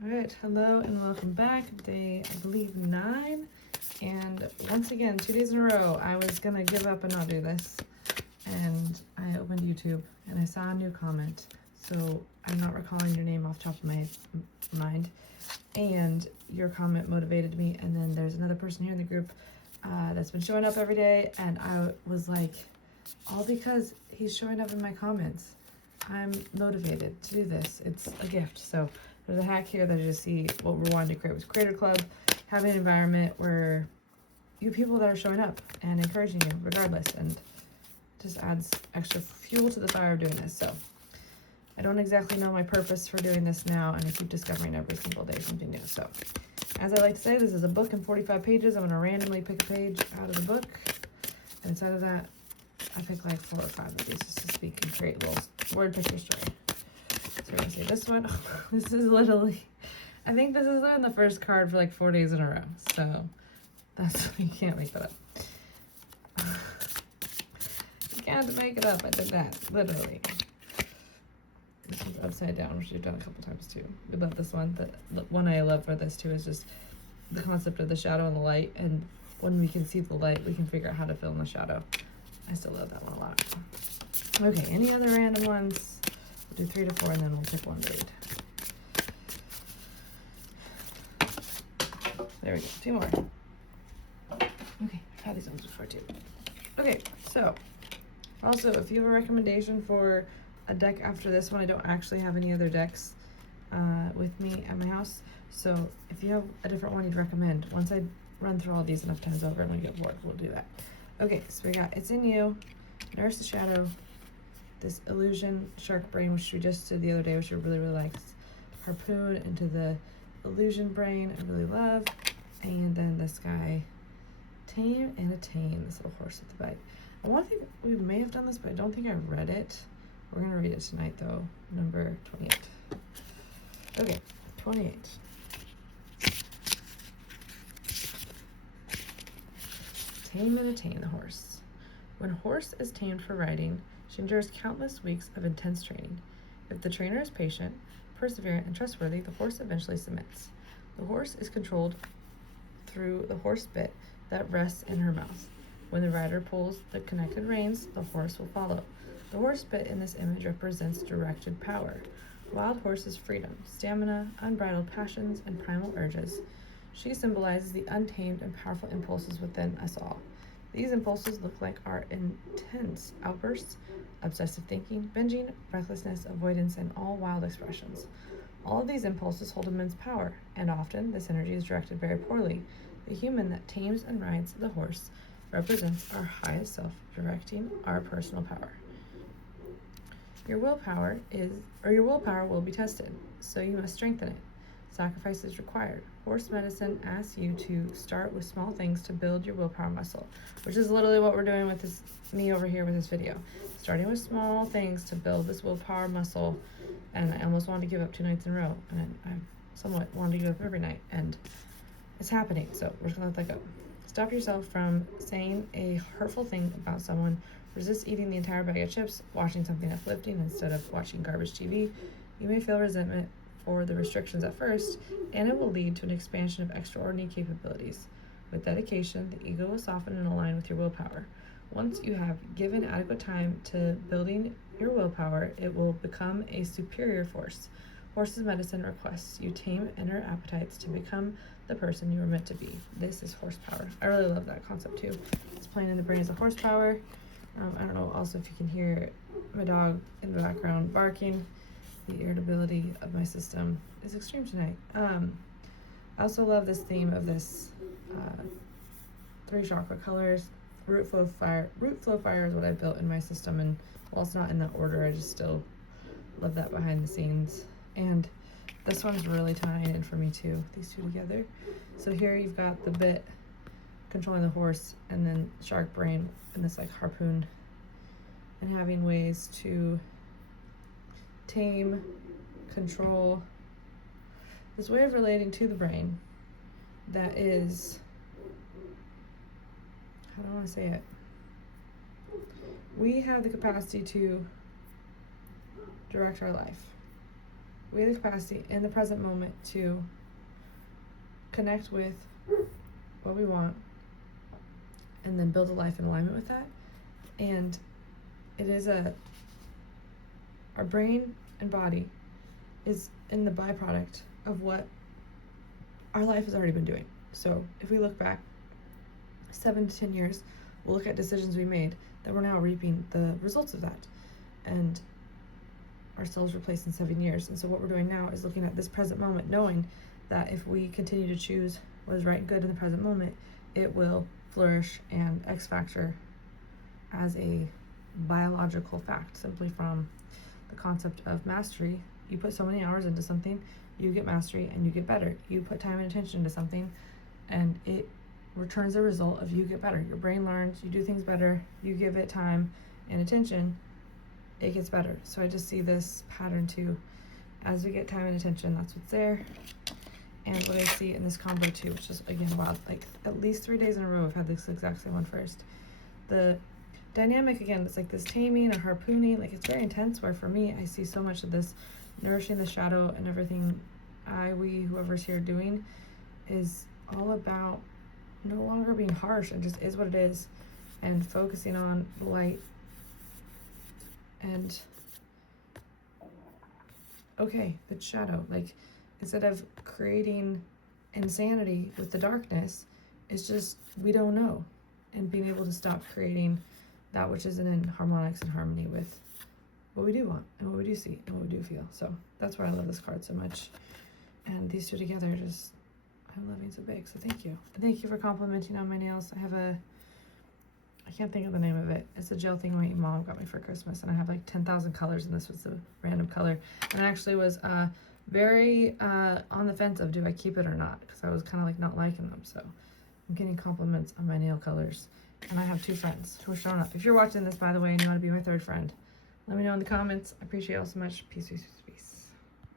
All right, hello and welcome back. Day, I believe, 9. And once again, 2 days in a row, I was gonna give up and not do this. And I opened YouTube and I saw a new comment. So I'm not recalling your name off the top of my mind. And your comment motivated me. And then there's another person here in the group that's been showing up every day. And I was like, all because he's showing up in my comments. I'm motivated to do this. It's a gift. So there's a hack here that I just see what we're wanting to create with Creator Club, having an environment where you people that are showing up and encouraging you regardless, and just adds extra fuel to the fire of doing this. So I don't exactly know my purpose for doing this now, and I keep discovering every single day something new. So as I like to say, this is a book in 45 pages. I'm going to randomly pick a page out of the book, and inside of that, I pick like 4 or 5 of these just to speak and create a little word picture story. So we're gonna say this one. This is literally, I think this is in the first card for like 4 days in a row. So that's, you can't make that up. You can't make it up. I did that, literally. This is upside down, which we've done a couple times too. We love this one. The one I love for this too is just the concept of the shadow and the light. And when we can see the light, we can figure out how to fill in the shadow. I still love that one a lot. Okay, any other random ones? We'll do 3 to 4 and then we'll pick one to read. There we go, 2 more. Okay, I've had these ones before too. Okay, so also if you have a recommendation for a deck after this one, I don't actually have any other decks with me at my house. So if you have a different one you'd recommend, once I run through all these enough times over and we get bored, we'll do that. Okay, so we got It's in You, Nurse the Shadow, this Illusion, Shark Brain, which we just did the other day, which I really, really liked. Harpoon into the Illusion Brain, I really love. And then this guy, Tame and Attain, this little horse with the bite. I want to think we may have done this, but I don't think I read it. We're going to read it tonight, though. Number 28. Okay, 28. Tame and Attain the horse. When horse is tamed for riding, she endures countless weeks of intense training. If the trainer is patient, perseverant, and trustworthy, the horse eventually submits. The horse is controlled through the horse bit that rests in her mouth. When the rider pulls the connected reins, the horse will follow. The horse bit in this image represents directed power. Wild horse is freedom, stamina, unbridled passions, and primal urges. She symbolizes the untamed and powerful impulses within us all. These impulses look like our intense outbursts, obsessive thinking, binging, recklessness, avoidance, and all wild expressions. All of these impulses hold immense power, and often this energy is directed very poorly. The human that tames and rides the horse represents our highest self, directing our personal power. Your willpower will be tested, so you must strengthen it. Sacrifice is required. Horse medicine asks you to start with small things to build your willpower muscle, which is literally what we're doing with this, me over here with this video. Starting with small things to build this willpower muscle, and I almost wanted to give up 2 nights in a row, and I somewhat wanted to give up every night, and it's happening, so we're just gonna let that go. Stop yourself from saying a hurtful thing about someone. Resist eating the entire bag of chips, watching something uplifting instead of watching garbage TV. You may feel resentment for the restrictions at first, and it will lead to an expansion of extraordinary capabilities. With dedication, the ego will soften and align with your willpower. Once you have given adequate time to building your willpower, it will become a superior force. Horse's medicine requests you tame inner appetites to become the person you were meant to be. This is horsepower. I really love that concept too. It's playing in the brain as a horsepower. I don't know also if you can hear my dog in the background barking. The irritability of my system is extreme tonight. I also love this theme of this 3 chakra colors. Root flow fire is what I built in my system, and while it's not in that order, I just still love that behind the scenes. And this one's really tying in for me too, these 2 together. So here you've got the bit controlling the horse, and then shark brain and this like harpoon, and having ways to tame, control, this way of relating to the brain that is, how do I want to say it? We have the capacity to direct our life. we have the capacity in the present moment to connect with what we want and then build a life in alignment with that. And it is our brain and body is in the byproduct of what our life has already been doing. So if we look back 7 to 10 years, we'll look at decisions we made that we're now reaping the results of that. And our cells replaced in 7 years. And so what we're doing now is looking at this present moment, knowing that if we continue to choose what is right and good in the present moment, it will flourish and X factor as a biological fact, simply from the concept of mastery. You put so many hours into something, you get mastery and you get better. You put time and attention into something and it returns a result of you get better. Your brain learns, you do things better, you give it time and attention, it gets better. So I just see this pattern too. As we get time and attention, that's what's there. And what I see in this combo too, which is again wild, like at least 3 days in a row I've had this exact same one first. The dynamic again, it's like this taming or harpooning, like it's very intense, where for me I see so much of this nourishing the shadow and everything we, whoever's here doing, is all about no longer being harsh and just is what it is, and focusing on the light. And okay, the shadow, like instead of creating insanity with the darkness, it's just we don't know, and being able to stop creating that which isn't in harmonics and harmony with what we do want and what we do see and what we do feel. So that's why I love this card so much. And these two together, just I'm loving so big. So thank you. And thank you for complimenting on my nails. I have I can't think of the name of it. It's a gel thing my mom got me for Christmas, and I have like 10,000 colors, and this was a random color. And I actually was very on the fence of do I keep it or not, because I was kind of like not liking them. So I'm getting compliments on my nail colors. And I have 2 friends who are showing up. If you're watching this, by the way, and you want to be my 3rd friend, let me know in the comments. I appreciate you all so much. Peace, peace, peace, peace.